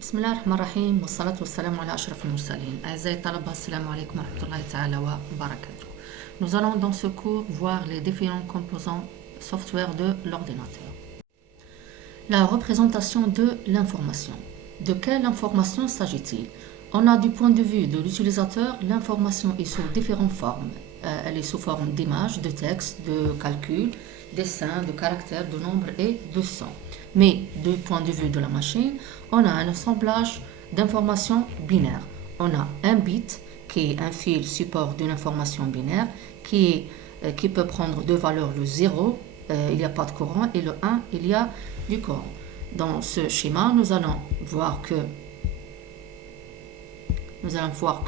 بسم الله الرحمن الرحيم والصلاة والسلام على أشرف المرسلين. أعزائي الطلبة السلام عليكم ورحمة الله تعالى وبركاته. Nous allons dans ce cours voir les différents composants software de l'ordinateur. La représentation de l'information. De quelle information s'agit-il? On a du point de vue de l'utilisateur, l'information est sous différentes formes. Elle est sous forme d'images, de textes, de calculs, dessins, de caractères, de nombres et de sons. Mais du point de vue de la machine, on a un assemblage d'informations binaires. On a un bit qui est un fil support d'une information binaire qui peut prendre deux valeurs, le 0, il n'y a pas de courant, et le 1, il y a du courant. Dans ce schéma, nous allons voir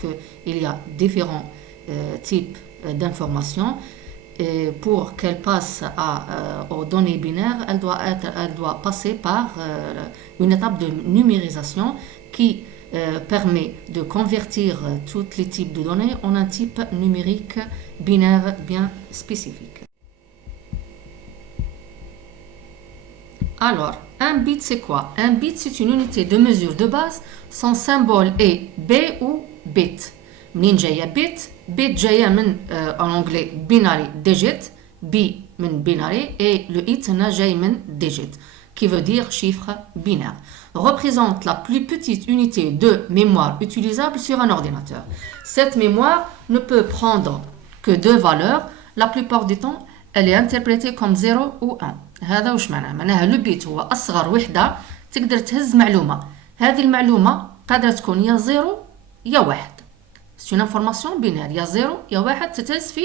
qu'il y a différents types d'informations. Et pour qu'elle passe aux données binaires, elle doit passer par une étape de numérisation qui permet de convertir tous les types de données en un type numérique binaire bien spécifique. Alors, un bit c'est quoi? Un bit c'est une unité de mesure de base. Son symbole est B ou bit. منين جايه bit جايه من en anglais binary digit, b من binary et le it هنا جاي من digit qui veut dire chiffre binaire. Représente la plus petite unité de mémoire utilisable sur un ordinateur. Cette mémoire ne peut prendre que deux valeurs. La plupart du temps, elle est interprétée comme 0 ou 1. هذا وش معناه؟ معناها le bit هو أصغر وحدة تقدر تهز معلومة. هذه المعلومة قادرة تكون يا 0 يا 1. C'est une information binaire. Il y a 0, il y a 1, تتهز في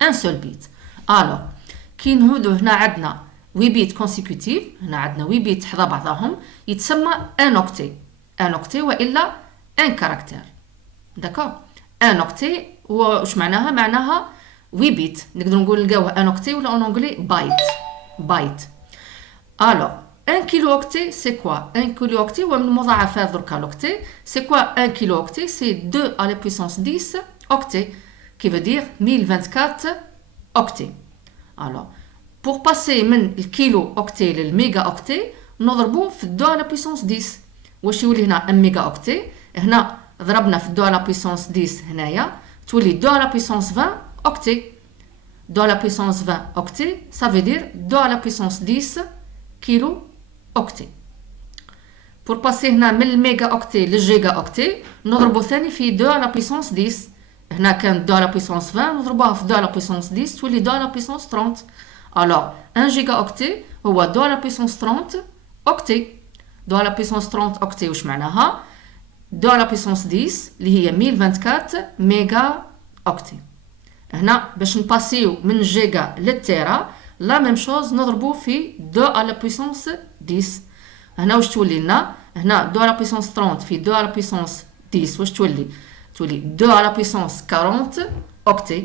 un seul bit. Alors, كي نهودو هنا عندنا 8 bits consécutifs، هنا عندنا 8 bits حدا بعضهم، يتسمى un octet. Un octet وإلا un caractère. D'accord? Un octet وش معناها؟ معناها 8 bits. نقدر نلقاوه un octet ولا en anglais byte. Alors, un kilo-octet, c'est quoi? Un kilo-octet, ou un مضاعفات دركا l'octet, c'est quoi un kilo-octet? C'est 2 à la puissance 10 octets, qui veut dire 1024 octets. Alors, pour passer من الكيلو-octet للميجا-octet, نضربه في 2 à la puissance 10. واش يولي هنا un méga-octet؟ هنا ضربنا في 2 à la puissance 10 هنايا، تولي 2 à la puissance 20 octets. 2 à la puissance 20 octets, ça veut dire 2 à la puissance 10 kilo octet. Pour passer هنا من الميجا اوكتي للجيجا اوكتي نضربو ثاني في 2 على puissance 10. هنا كان 2 على puissance 20 نضربوها في 2 على puissance 10 تولي 2 على puissance 30. Alors 1 جيجا اوكتي هو 2 على puissance 30 اوكتي. 2 على puissance 30 اوكتي وش معناها؟ 2 على puissance 10 اللي هي 1024 ميجا اوكتي. هنا باش نباسيو من الجيجا للتيرا لا ميم شوز نضربو في 2 على puissance 10. هنا واش تولي لنا؟ هنا 2 على puissance 30 في 2 على puissance 10 واش تولي؟ تولي 2 على puissance 40 octets.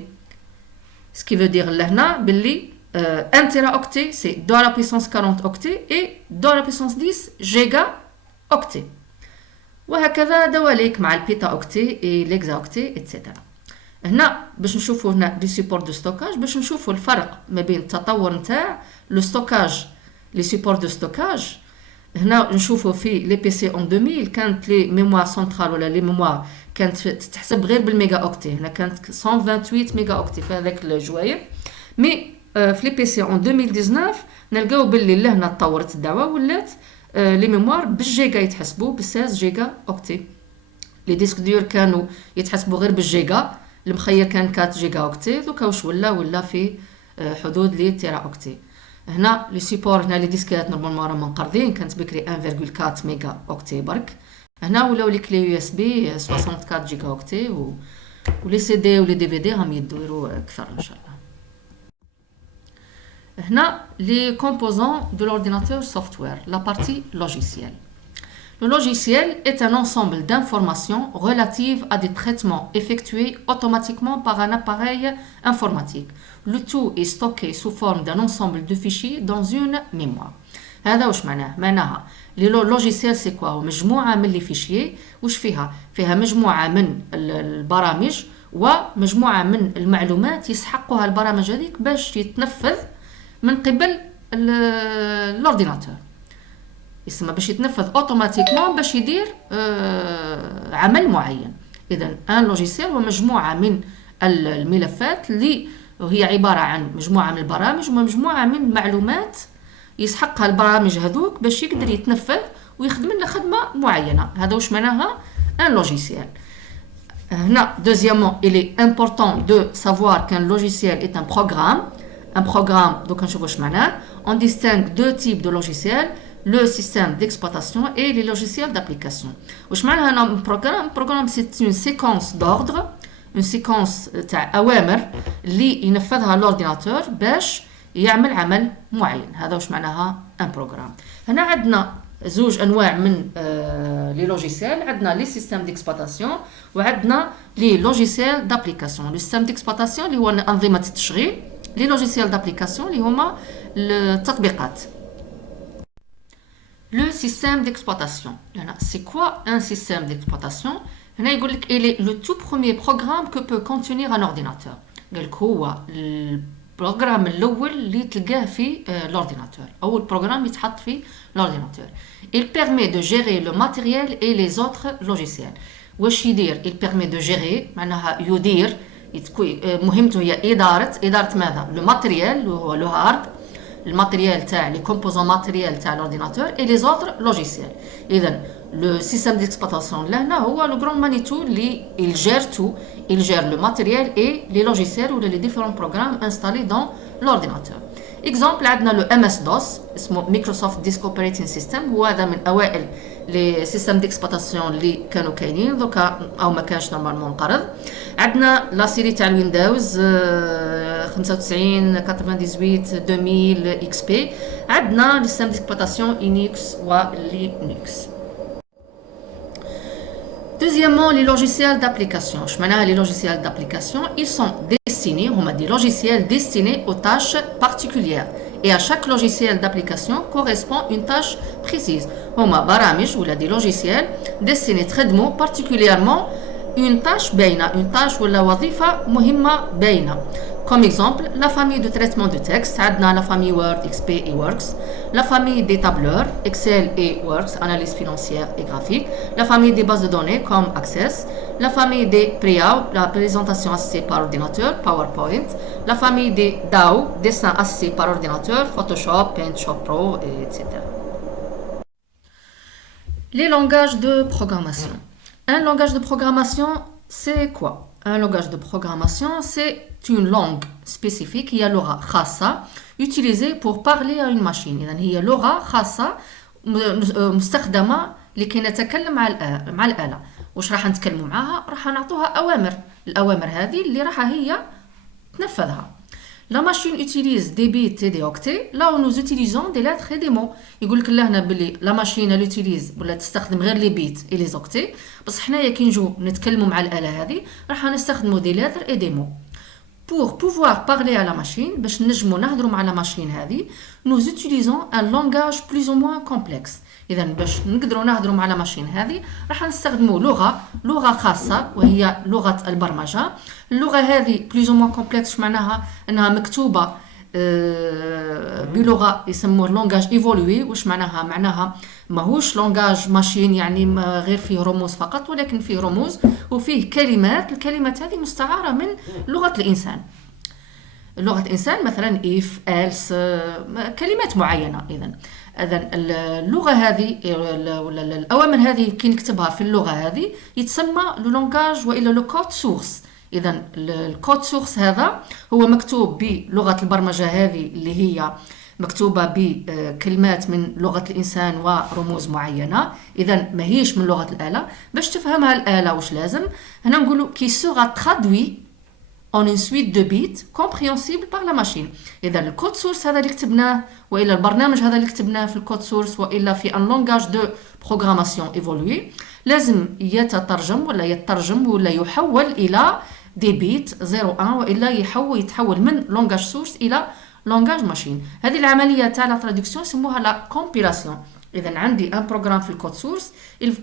Ce qui veut dire لهنا باللي 1 تيرا octet c'est 2 على puissance 40 octets et 2 على puissance 10 giga octets. وهكذا دواليك مع البيتا octet et l'hexa octet etc. هنا باش نشوفوا هنا دي سيبور دو ستوكاج باش نشوفوا الفرق ما بين التطور نتاع لو ستوكاج لي سيبور دو ستوكاج. هنا نشوفوا في لي بي سي اون 2000 كانت لي ميموار سنترال ولا لي ميموار كانت تتحسب غير بالميجا اوكتي. هنا كانت 128 ميجا اوكتي في هذاك الجواير. مي في لي بي سي اون 2019 نلقاو باللي لهنا تطورت الدعوه ولات لي ميموار بالجيجا يتحسبوا ب 16 جيجا اوكتي. لي ديسك دور كانوا يتحسبوا غير بالجيجا. المخير كان 4 جيجا اوكتي دوكا واش ولا في حدود لي تيرا اوكتي. هنا لي سيبور هنا لي ديسكات نورمالمون راهم منقرضين كانت بكري 1.4 ميجا اوكتي برك. هنا ولاو لي كلي يو اس بي 64 جيجا اوكتي ولي سي دي ولي دي في دي راهم يدوروا اكثر ان شاء الله. هنا لي كومبوزون دو l'ordinateur software, la partie logicielle. Le logiciel est un ensemble d'informations relatives à des traitements effectués automatiquement par un appareil informatique. Le tout est stocké sous forme d'un ensemble de fichiers dans une mémoire. هذا وش معناه؟ معناها لوجيسيال سي كوا؟ مجموعة من لي فيشيي. وش فيها؟ فيها مجموعة من البرامج ومجموعة من المعلومات يسحقها البرامج هذيك باش يتنفذ من قبل l'ordinateur. يسمى باش يتنفذ اوتوماتيكمون باش يدير عمل معين. اذا ان لوجيسيال هو مجموعه من الملفات اللي هي عباره عن مجموعه من البرامج ومجموعه من المعلومات يسحقها البرامج هذوك باش يقدر يتنفذ ويخدم لنا خدمه معينه. هذا واش معناها ان لوجيسيال. هنا deuxièmement il est important de savoir qu'un logiciel est un programme. Un programme, donc نشوفوا واش معناه. On distingue deux types de logiciels, le système d'exploitation et les logiciels d'application. واش معناها هنا programme c'est une séquence d'ordre, une séquence تاع اوامر اللي ينفذها l'ordinateur باش يعمل عمل معين. هذا واش معناها ان بروغرام. هنا عندنا زوج انواع من لي لوجيسيال. عندنا لي سيستيم ديكسبلوطاسيون وعندنا لي لوجيسيال دابليكاسيون. لو سيستيم ديكسبلوطاسيون اللي هو انظمه التشغيل، لي لوجيسيال دابليكاسيون اللي هما التطبيقات. لو سيستيم ديكسبلوطاسيون هنا سي كوا ان سيستيم ديكسبلوطاسيون. هنا يقول لك il est le tout premier programme que peut contenir un ordinateur. قال لك هو البروغرام الاول اللي تلقاه في l'ordinateur، اول بروغرام يتحط في l'ordinateur. Il permet de gérer le matériel et les autres logiciels. واش يدير؟ il permet de gérer معناها يدير، مهمته هي إدارة ماذا؟ لو ماتريال اللي هو لو هارد، الماتريال تاع لي كومبوزون ماتريال تاع l'ordinateur et les autres logiciels. إذا le système d'exploitation لهنا هو le grand Manitou اللي il gère tout, il gère le matériel et les logiciels ou les différents programmes installés dans l'ordinateur. exemple عندنا le MS-DOS اسمه Microsoft Disk Operating System، هو هذا من أوائل لي سيستم ديكسبلوطاسيون اللي كانوا كاينين دوكا او ما كانش نورمالمون انقرض. عندنا لا سيري تاع الويندوز 95 98 2000 اكس بي. عندنا لي سيستم ديكسبلوطاسيون انيكس ولينكس. Deuxièmement, les logiciels d'application. Je m'en les logiciels d'application, ils sont destinés, on m'a dit logiciels destinés aux tâches particulières. Et à chaque logiciel d'application correspond une tâche précise. On m'a baramij ou des logiciels destinés traitement particulièrement une tâche baina, une tâche ou la wazifa muhimma baina. Comme exemple, la famille de traitement de texte, la famille Word, XP et Works, la famille des tableurs, Excel et Works, analyse financière et graphique, la famille des bases de données comme Access, la famille des PRIAO, la présentation assistée par ordinateur, PowerPoint, la famille des DAO, dessin assisté par ordinateur, Photoshop, Paint, Shop Pro, etc. Les langages de programmation. Un langage de programmation, c'est quoi? Un langage de programmation, c'est une langue spécifique, هي لغة خاصة utilisée pour parler à une machine. إذن هي لغة خاصة مستخدمة لكي نتكلم مع الآلة. وش راح نتكلموا معاها؟ راح نعطوها أوامر. الأوامر هذه اللي راح هي تنفذها. La machine utilise des bits et des octets là où nous utilisons des lettres et des mots. يقول لك لهنا باللي la machine elle utilise ولا تستخدم غير لي بيت et les octets، بس حنايا كي نجو نتكلموا مع الآلة هذه راح نستخدموا des lettres et des mots. Pour pouvoir parler à la machine باش نجموا نهضروا مع la machine هذه nous utilisons un langage plus ou moins complexe. إذا باش نقدروا نهضروا مع la machine هذه راح نستخدموا لغة خاصة وهي لغة البرمجة. اللغة هذه plus ou moins complexe معناها أنها مكتوبة بلغة يسموه لونغاج ايفولوي. واش معناها ماهوش لونغاج ماشين يعني غير فيه رموز فقط، ولكن فيه رموز وفيه كلمات. الكلمات هذه مستعارة من لغة الإنسان. لغة الإنسان مثلا if else كلمات معينة. إذن اللغة هذه ولا الأوامر هذه كي نكتبها في اللغة هذه يتسمى لو لونغاج وإلا لو كود سورس. إذن الكود سورس هذا هو مكتوب بلغة البرمجة هذه اللي هي مكتوبة بكلمات من لغة الإنسان ورموز معينة. إذن ماهيش من لغة الآلة. باش تفهمها الآلة وش لازم هنا نقولوا qui sera traduit en une suite de bits compréhensible par la machine. إذا الكود سورس هذا اللي كتبناه وإلا البرنامج هذا اللي كتبناه في الكود سورس وإلا في un langage de programmation évolué لازم يترجم ولا يحول إلى دي بيت 01 وإلا يتحول من langage source إلى langage machine. هذه العملية تاع لا traduction يسموها لا compilation. إذا عندي ان بروغرام في الكود سورس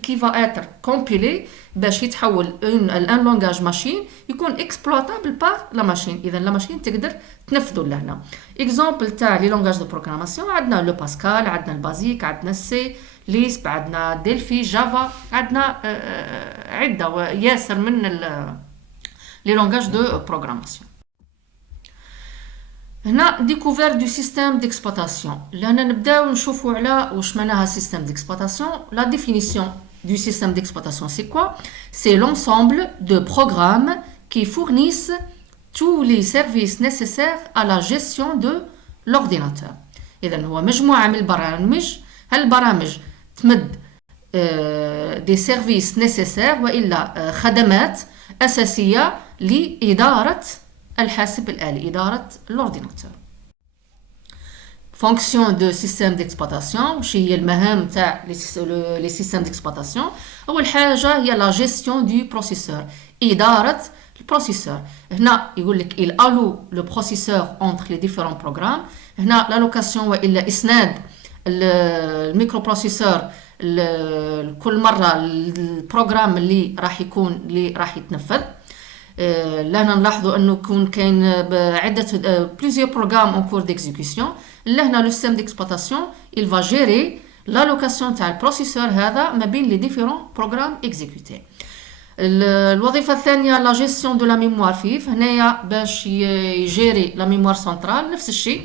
كي فا اتر كومبيلي باش يتحول ان لونغاج ماشين يكون اكسبلوطابل بار لا ماشين. اذا لا ماشين تقدر تنفذوا لهنا. اكزامبل تاع لي لونغاج دو بروغراماسيون عندنا لو باسكال، عندنا البازيك، عندنا السي، ليسب عندنا ديلفي جافا عندنا عده ياسر من لي لونغاج دو بروغراماسيون. هنا ديكوفير دو سيستيم ديكسبلوطاسيون. لهنا نبداو نشوفوا على واش معناها سيستيم ديكسبلوطاسيون. لا ديفينيسيون du système d'exploitation, c'est quoi? C'est l'ensemble de programmes qui fournissent tous les services nécessaires à la gestion de l'ordinateur. إذن هو مجموعة من البرامج. هالبرامج تمد des services nécessaires وإلا خدمات أساسية لإدارة الحاسب الآلي، إدارة l'ordinateur. Fonction de système d'exploitation. وش هي المهام تاع les systèmes d'exploitation؟ أول حاجة هي la gestion du processeur، إدارة البروسيسور. هنا يقول لك il alloue le processeur entre les différents programmes. هنا l'allocation وإلا إسناد الميكروبروسيسور كل مرة البروغرام اللي راح يتنفذ. لهنا نلاحظوا انه يكون كاين عده plusieurs programmes en cours d'exécution. لهنا le système d'exploitation il va gérer l'allocation تاع البروسيسور هذا ما بين les différents programmes exécutés. الوظيفه الثانيه la gestion de la mémoire vive. هنايا باش يجيري la mémoire centrale نفس الشيء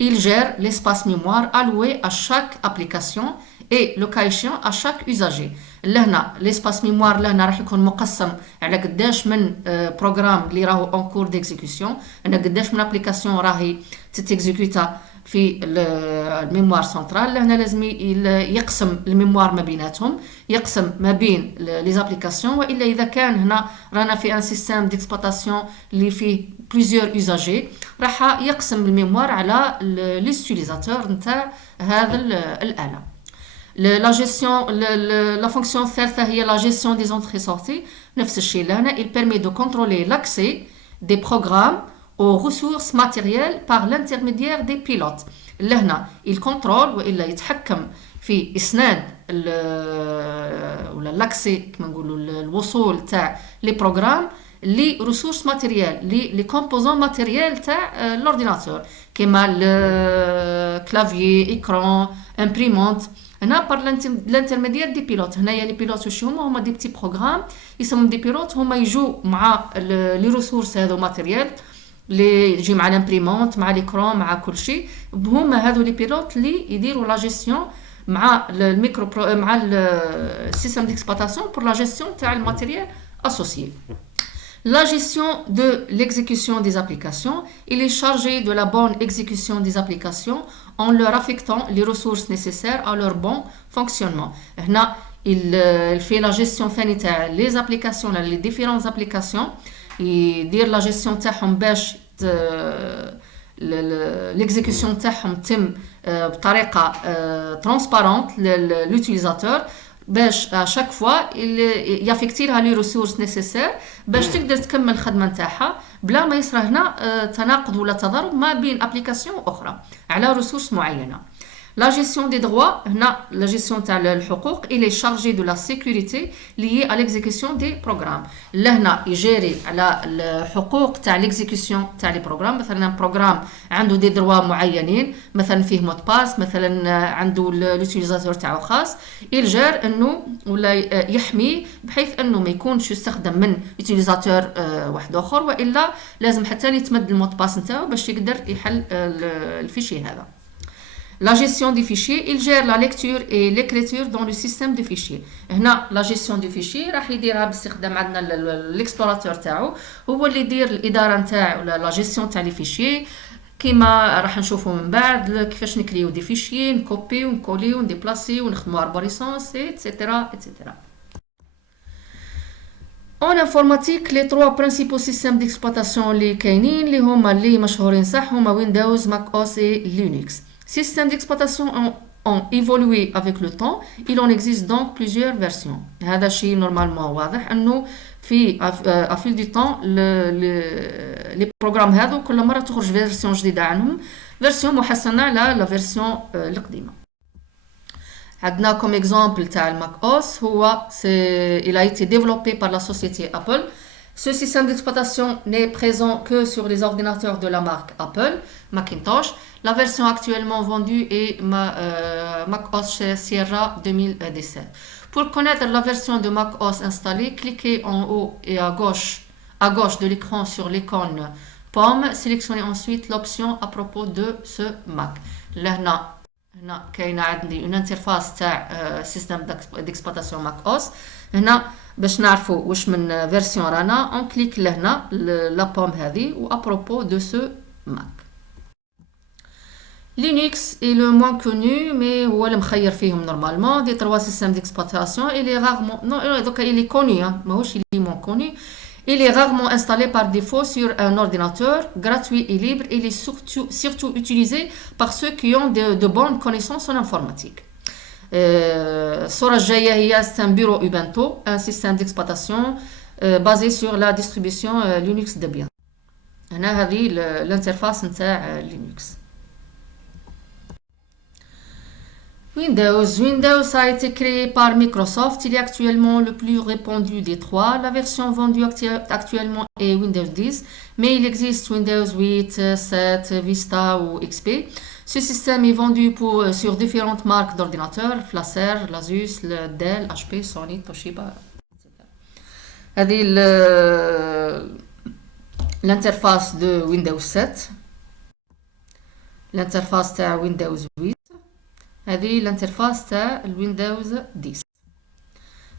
il gère l'espace mémoire alloué à chaque application et le cas échéant à chaque usager. لهنا l'espace mémoire لهنا راح يكون مقسم على قداش من بروغرام اللي راهو en cours d'exécution، أنا قداش من ابليكاسيون راهي تتexécuta في الميموار سنترال. لهنا لازم يقسم الميموار ما بيناتهم، يقسم ما بين لي زابليكاسيون، والا اذا كان هنا رانا في ان سيستيم ديكسبلوطاسيون اللي فيه بليزيور يوزاجي راح يقسم الميموار على لي ستيليزاتور نتاع هذا الاله. لا جيستيون لا فونكسيون الثالثه هي لا جيستيون دي زونتري سورتي. نفس الشيء لهنا il permet de contrôler l'accès des programmes aux ressources matérielles par l'intermédiaire des pilotes. لهنا il contrôle والا يتحكم في اسناد ولا لاكسي كما نقولوا الوصول تاع لي بروغرام لي ريسورس ماتيريال لي كومبوزون ماتيريال تاع لورديناتور كيما الكلافيي اكران امبريمونت. هنا بار لانترميديير دي بيلوت. هنايا لي بيلوت واش هما دي بتي بروغرام يسموا دي بيلوت، هما يجوا مع لي ريسورس هذو ماتيريال اللي يجي مع الامبريمونت مع ليكرون مع كل شيء. هما هذو لي بيلوت اللي يديروا لا جيستيون مع الميكرو مع السيستم ديكسبلوطاسيون pour la gestion تاع الماتيريال associé. La gestion de l'exécution des applications, il est chargé de la bonne exécution des applications en leur affectant les ressources nécessaires à leur bon fonctionnement. هنا il fait la gestion ثاني تاع les applications les différentes applications، يدير لا جيستيون تاعهم باش ليكزيكسيون تاعهم تتم بطريقه ترانسبارونت للوتيليزاتور باش اشاك فوا يافيكتي لها لي ريسورس نيسيسير باش تقدر تكمل الخدمه نتاعها بلا ما يصرى هنا تناقض ولا تضارب ما بين ابليكاسيون اخرى على ريسورس معينه. La gestion des droits, la gestion تاع الحقوق, il est chargé de la sécurité liée à l'exécution des programmes. لهنا يجري على الحقوق تاع l'exécution تاع لي بروغرام. مثلا بروغرام عنده دي دروا معينين، مثلا فيه مود باس، مثلا عنده اليوتيليزاتور تاعو خاص، يجر انه ولا يحمي بحيث انه ما يكونش يستخدم من يوتيليزاتور واحد اخر، والا لازم حتى يتمد المود باس نتاعو باش يقدر يحل الفيشي هذا. La gestion des fichiers, il gère la lecture et l'écriture dans le système de fichiers. هنا la gestion du fichier راح يديرها باستخدام عندنا الاكسبلوراتور تاعو، هو اللي يدير الاداره نتاع لا جيستيون تاع لي فيشي كيما راح نشوفوا من بعد كيفاش نكريو دي فيشي نكوبيو ونكوليو ونديبلاسيو ونخدموا اربوريسونس ايتترا ايتترا. En informatique, les trois principaux systèmes d'exploitation اللي كاينين اللي هما اللي مشهورين صح هما ويندوز ماك اوس et Linux. Systèmes d'exploitation ont évolué avec le temps. Il en existe donc plusieurs versions. هذا شيء normalement واضح انه في à fil du temps les programmes هذو كل مرة تخرج فيرسيون جديدة عنهم، فيرسيون محسنة على لا فيرسيون القديمة. عندنا comme exemple تاع الماك اوس هو il a été développé par la société Apple. Ce système d'exploitation n'est présent que sur les ordinateurs de la marque Apple, Macintosh. La version actuellement vendue est Mac OS Sierra 2017. Pour connaître la version de Mac OS installée, cliquez en haut et à gauche de l'écran sur l'icône pomme. Sélectionnez ensuite l'option à propos de ce Mac. Là, هنا كاينه عندي une interface تاع système d'exploitation Mac OS. هنا باش نعرفوا واش من فيرسيون رانا اون كليك لهنا لا بوم هذه و à propos de ce Mac. Linux est le moins connu, mais هو اللي مخير فيهم normalement des trois systèmes d'exploitation. Il est rarement donc il est connu, ماهوش il est moins connu. Il est rarement installé par défaut sur un ordinateur gratuit et libre. Il est surtout utilisé par ceux qui ont de bonnes connaissances en informatique. الصورة الجاية هي c'est un bureau Ubuntu, un système d'exploitation basé sur la distribution Linux Debian. هنا هذه الانترفاس نتاع Linux. Windows a été créé par Microsoft. Il est actuellement le plus répandu des trois. La version vendue actuellement est Windows 10, mais il existe Windows 8, 7, Vista ou XP. Ce système est vendu sur différentes marques d'ordinateurs, Acer, l'Asus, Dell, HP, Sony, Toshiba, etc. هذه l'interface de Windows 7, l'interface تاع Windows 8. هذه الانترفاس تاع الويندوز 10.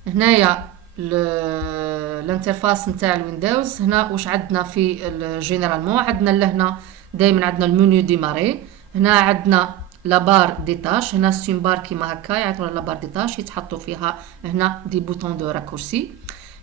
هنايا الانترفاس نتاع الويندوز. هنا واش عندنا في الجينيرالمون عندنا لهنا دائما عندنا المنيو ديماري. هنا عندنا لابار دي تاش. هنا سين بار كيما هكا يعطونا لابار دي تاش يتحطوا فيها هنا دي بوطون دو راكورسي.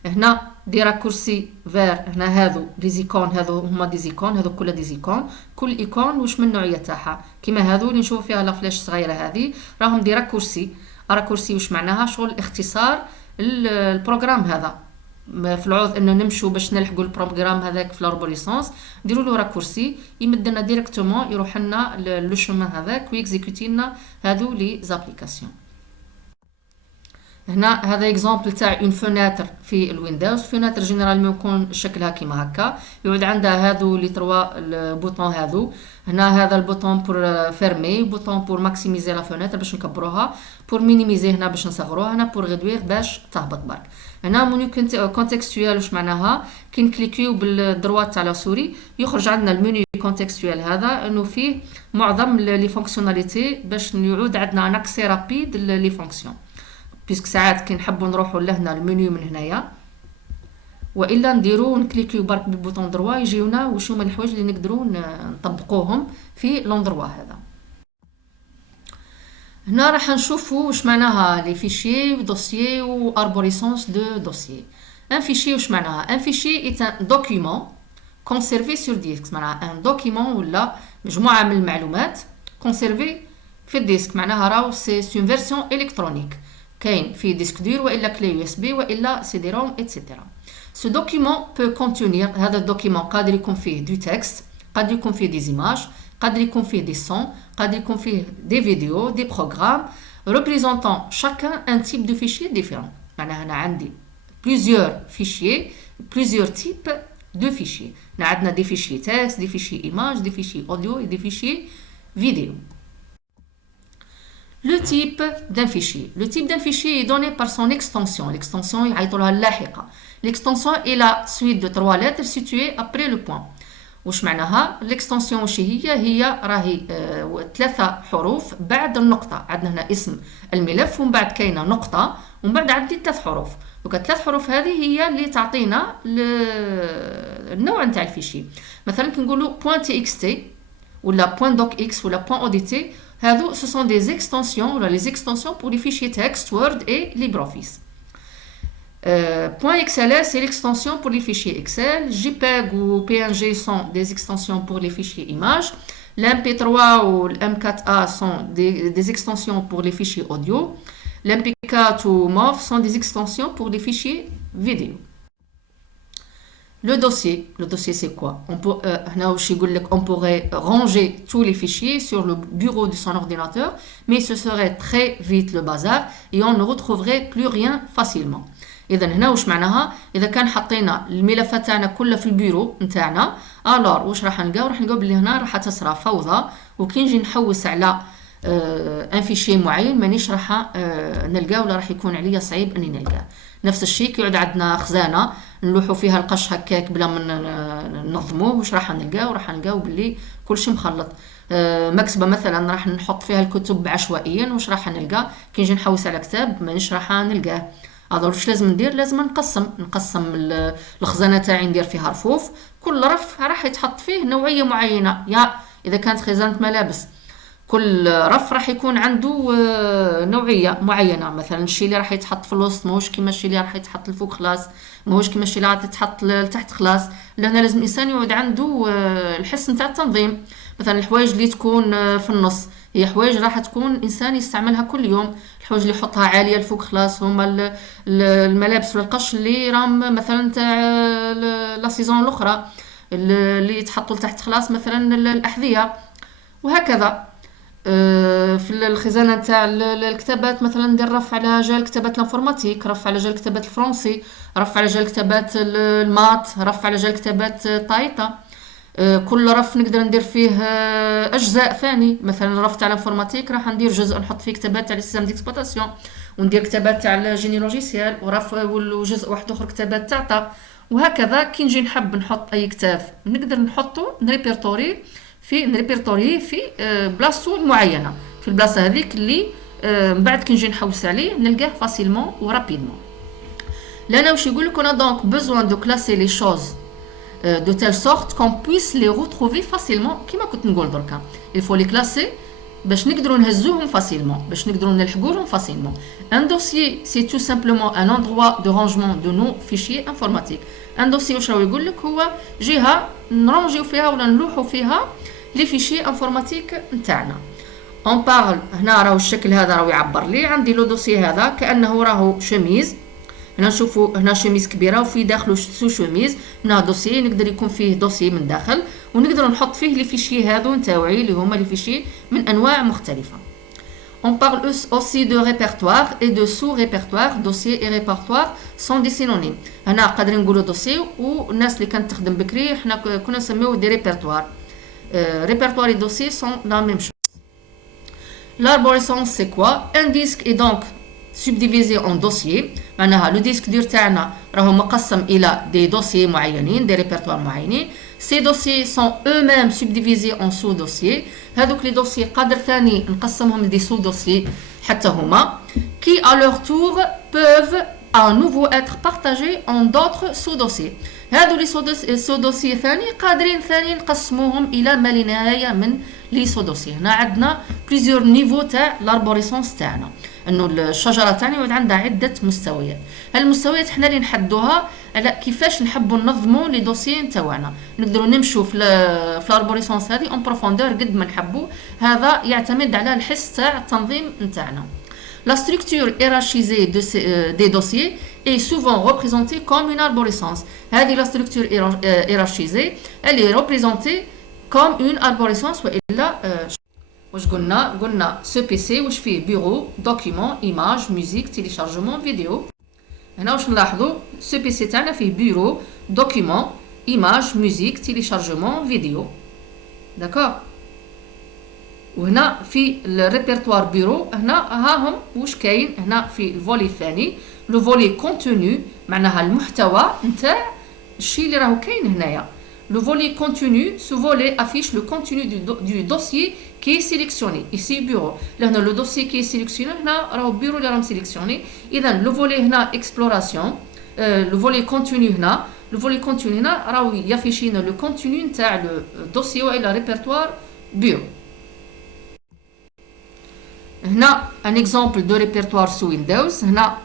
هنا دي راكورسي فير. هنا هذو دي زيكون هذو هما دي زيكون هذو كلها دي زيكون. كل ايكون واش من النوعيه تاعها كيما هذو اللي نشوف فيها لا فلاش صغيره هذه راهم دي راكورسي. راكورسي واش معناها شغل اختصار البروغرام هذا. في العوض انه نمشوا باش نلحقوا البروغرام هذاك في لاربوريسونس نديروا له راكورسي يمد لنا ديريكتومون يروح لنا لو شومان هذاك ويكزيكوتي لنا هذو لي زابليكاسيون. هنا هذا اكزامبل تاع اون فوناتر في الويندوز. فوناتر جينيرالمون يكون شكلها كيما هكا يعود عندها هذو لي تروا البوطون هذو. هنا هذا البوطون بور فيرمي بوطون بور ماكسيميزي لا فوناتر باش نكبروها بور مينيميزي هنا باش نصغروها هنا بور ريدوير باش تهبط برك. هنا مونيو كونتكستوال واش معناها كي نكليكيو بالدروات تاع لا سوري يخرج عندنا المنيو كونتكستوال هذا انه فيه معظم لي فونكسيوناليتي باش يعود عندنا ان اكسي رابيد لي فونكسيون بيسك ساعات كي نحبوا نروحوا لهنا المنيو من هنايا والا نديرو نكليكيو برك بالبوطون دروا يجيونا واش هما الحوايج اللي نقدروا نطبقوهم في لوندروا هذا. هنا راح نشوفوا واش معناها لي فيشيي دوسيي و اربوريسونس دو دوسيي. ان فيشي واش معناها ان فيشي ايت ان دوكيومون كونسيرفي سور ديسك. معناها ان دوكيومون ولا مجموعه من المعلومات كونسيرفي في الديسك. معناها راهو سي اون فيرسيون الكترونيك كاين في ديسك دور والا كلي يو اس بي والا سي دي روم ايتترا. Ce document peut contenir هذا الدوكيمون قادر يكون فيه دو تكست قادر يكون فيه دي زيماج قادر يكون فيه دي سون قادر يكون فيه دي فيديو دي بروغرام représentant chacun un type de fichier différent. معناها أنا عندي plusieurs fichiers plusieurs types de fichiers. هنا عندنا دي فيشي تكست دي فيشي ايماج دي فيشي اوديو دي فيشي فيديو. Le type d'un fichier. Le type d'un fichier est donné par son extension. L'extension يعيطولها اللاحقة. L'extension est la suite de trois lettres situées après le point. واش معناها l'extension واش هي راهي ثلاثة حروف بعد النقطة. عندنا هنا اسم الملف ومن بعد كاينة نقطة ومن بعد عندي ثلاث حروف. دوكا الثلاث حروف هذه هي اللي تعطينا النوع نتاع الفيشي. مثلا كي نقولوا .txt ولا .docx ولا .odt هادو ce sont des extensions ou les extensions pour les fichiers texte, Word et LibreOffice. .xls c'est l'extension pour les fichiers Excel. JPEG ou PNG sont des extensions pour les fichiers images. L'MP3 ou l'M4A sont des extensions pour les fichiers audio. L'MP4 ou MOV sont des extensions pour les fichiers vidéo. Le dossier c'est quoi? On pourrait ranger tous les fichiers sur le bureau de son ordinateur, mais ce serait très vite le bazar et on ne retrouverait plus rien facilement. اذا هنا واش معناها؟ اذا كان حطينا الملفات تاعنا كلها في البيرو نتاعنا الور واش راح نلقاو؟ راح نلقاو بلي هنا راح تصرى فوضى، وكي نجي نحوس على ان فيشي معين مانيش راح نلقاه ولا راح يكون عليا صعيب اني نلقاه. نفس الشيء كي يعود عندنا خزانه نلوحوا فيها القش هكاك بلا ما ننظموه واش راح نلقاو؟ راح نلقاو باللي كلشي مخلط. مكتبه مثلا راح نحط فيها الكتب عشوائيا واش راح نلقى؟ كي نجي نحوس على كتاب مانيش راح نلقاه. هذا واش لازم ندير؟ لازم نقسم الخزانه تاعي، ندير فيها رفوف، كل رف راح يتحط فيه نوعيه معينه. يا اذا كانت خزانه ملابس كل رف راح يكون عنده نوعيه معينه، مثلا الشيء اللي راح يتحط في الوسط ماهوش كيما الشيء اللي راح يتحط لفوق خلاص، ماهوش كيما الشيء اللي راح يتحط لتحت خلاص. لهنا لازم الانسان يعود عنده الحس نتاع التنظيم. مثلا الحوايج اللي تكون في النص هي حوايج راح تكون الانسان يستعملها كل يوم، الحوايج اللي يحطها عاليه الفوق خلاص هما الملابس والقش اللي راهم مثلا تاع لا سيزون الاخرى، اللي يتحطوا لتحت خلاص مثلا الاحذيه، وهكذا. في الخزانه تاع الكتابات مثلا ندير رف على جال كتابات الانفورماتيك، رف على جال كتابات الفرنسي، رف على جال كتابات المات، رف على جال كتابات طايطه. كل رف نقدر ندير فيه اجزاء ثاني. مثلا الرف تاع الانفورماتيك راح ندير جزء نحط فيه كتابات تاع السيستم ديكسبلوطاسيون، وندير كتابات تاع الجيني لوجيسيال، ورف وجزء واحد اخر كتابات تاع وهكذا. كي نجي نحب نحط اي كتاب نقدر نحطه نريبرتوري في بلاصتو المعينه، في البلاصه هذيك اللي من بعد كي نجي نحوس عليه نلقاه فاسيلمون ورابيدمون. لأنا واش يقول لك؟ on a donc besoin de classer les choses de telle sorte qu'on puisse les retrouver facilement. كيما كنت نقول دركا il faut les classer باش نقدروا نهزوهم facilement، باش نقدروا نلحقوهم facilement. Un dossier c'est tout simplement un endroit de rangement de nos fichiers informatiques. un dossier واش راهو يقول لك؟ هو جهه نرونجيو فيها ولا نلوحوا فيها لي فيشي انفورماتيك نتاعنا. اون بارل هنا راهو الشكل هذا راهو يعبر لي عندي لو دوسي هذا كانه راهو شميز. هنا نشوفوا هنا شميز كبيره وفي داخله سو شميز. هنا دوسي نقدر يكون فيه دوسي من داخل ونقدر نحط فيه لي فيشي هذو نتاوعي اللي هما لي فيشي من انواع مختلفه. On parle aussi de répertoire et de sous-répertoire. Dossier et répertoire sont des synonymes. هنا قادرين نقولوا دوسي، والناس اللي كانت تخدم بكري احنا كنا نسميوه دي ريبرتوار. Répertoire et dossier sont la même chose. L'arborescence c'est quoi? Un disque est donc subdivisé en dossiers. معناها لو ديسك دير تاعنا راهو مقسم الى دي دوسيي معينين، دي ريبرتوار معينين. Ces dossiers sont eux-mêmes subdivisés en sous-dossiers. هذوك لي دوسيي قادر ثاني نقسمهم لدي سو دوسيي حتى هما qui à leur tour peuvent à nouveau être partagés en d'autres sous-dossiers. هادو لي سو دوسيي ثاني قادرين ثاني نقسموهم الى ما لا نهايه من لي سو دوسيي. هنا عندنا بليزيور نيفو تاع لاربوريسونس تاعنا، انه الشجره تاعنا يعود عندها عده مستويات. هالمستويات حنا اللي نحدوها على كيفاش نحبوا ننظموا لي دوسيي نتاعنا. نقدروا نمشوا في لاربوريسونس هذه اون بروفوندور قد ما نحبوا، هذا يعتمد على الحس تاع التنظيم نتاعنا. La structure hiérarchisée des dossiers est souvent représentée comme une arborescence. هذه la structure hiérarchisée elle est représentée comme une arborescence. وإلا واش قلنا ce PC واش فيه بيرو، دوكيمون، ايماج، ميوزيك، تيليشارجمون، فيديو. هنا واش نلاحظوا ce PC تاعنا فيه بيرو، دوكيمون، ايماج، ميوزيك، تيليشارجمون، فيديو. داكور. وهنا في الريبرتوار بيرو هنا هاهم واش كاين. هنا في الفولي الثاني لو فولي كونتوني معناها المحتوى نتاع الشيء اللي راهو كاين هنايا. لو فولي كونتوني سو فولي افيش لو كونتوني دو دوسيي كي سيليكسيوني ايسي بيرو. لهنا لو دوسيي كي سيليكسيوني هنا راهو بيرو اللي راهم سيليكسيوني. اذا لو فولي هنا اكسبلوراسيون، لو فولي كونتوني هنا، لو فولي كونتوني هنا راهو يافيشينا لو كونتوني نتاع لو دوسيي ولا ريبرتوار بيرو. هنا ان اكزامبل دو ريبرتوار سو ويندوز. هنا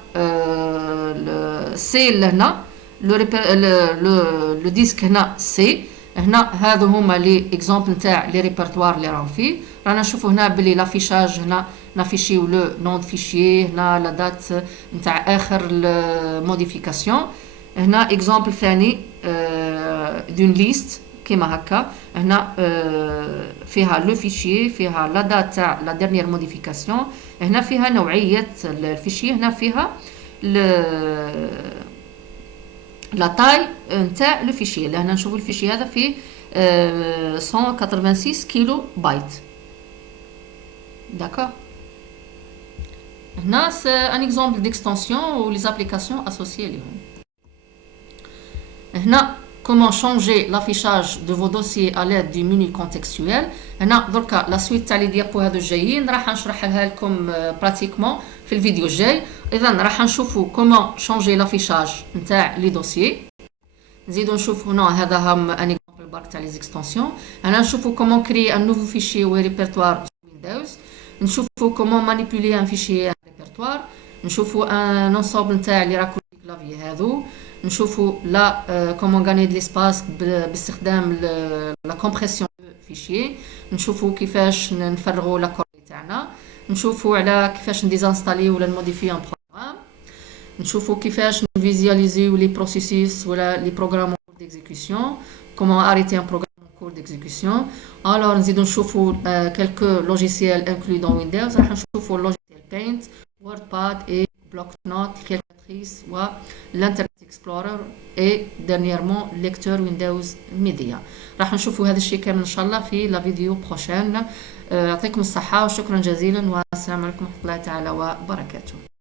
سي هنا لو ديسك هنا سي. هنا هذو هما لي اكزامبل نتاع لي ريبرتوار اللي راهم فيه. رانا نشوفوا هنا بلي لافيشاج هنا نافيشيو لو نون فيشيي، هنا لا دات نتاع اخر الموديفيكاسيون. هنا اكزامبل ثاني دون ليست كيما هكا. هنا فيها لو فيشي، فيها لا دات تاع لا ديرنيير موديفيكاسيون. هنا فيها نوعيه الفيشي، هنا فيها لا تاي نتاع لو فيشي. لهنا نشوفوا الفيشي هذا فيه 186 كيلو بايت. داكور. هنا سي ان اكزومبل ديكستنسيون و لي زابليكاسيون اسوسيي ليهم. هنا comment changer l'affichage de vos dossiers à l'aide du menu contextuel. هنا دركا لا سويت تاع لي ديابو هادو الجايين راح نشرحها لكم براتيكمون في الفيديو الجاي. اذا راح نشوفوا comment changer l'affichage نتاع لي دوسيي. نزيدو نشوفوا هنا هذا هم ان اكزومبل برك تاع لي زيكستنسيون. هنا نشوفوا comment créer un nouveau fichier ou répertoire Windows. نشوفوا comment manipuler un fichier un répertoire. نشوفوا ان انسومبل نتاع لي راكورسي كلافي هذو. نشوفوا لا كومون غاني دي ليسباس باستخدام لا كومبريسيون فيشي. نشوفوا كيفاش نفرغوا لا كوري تاعنا. نشوفوا على كيفاش نديزانستالي ولا نموديفي ان بروغرام. نشوفوا كيفاش نفيزياليزيو لي بروسيسوس ولا لي بروغرام en cours d'exécution. Comment arrêter un programme en cours d'exécution. Alors نزيدو نشوفوا quelques logiciels inclus dans Windows. راح نشوفوا logiciel Paint, WordPad et BlockNote, calculatrice ou l'Internet Explorer et dernièrement lecteur Windows Media. راح نشوفوا هذا الشيء كامل ان شاء الله في لا فيديو بروشين. يعطيكم الصحة وشكرا جزيلا والسلام عليكم ورحمة الله تعالى وبركاته.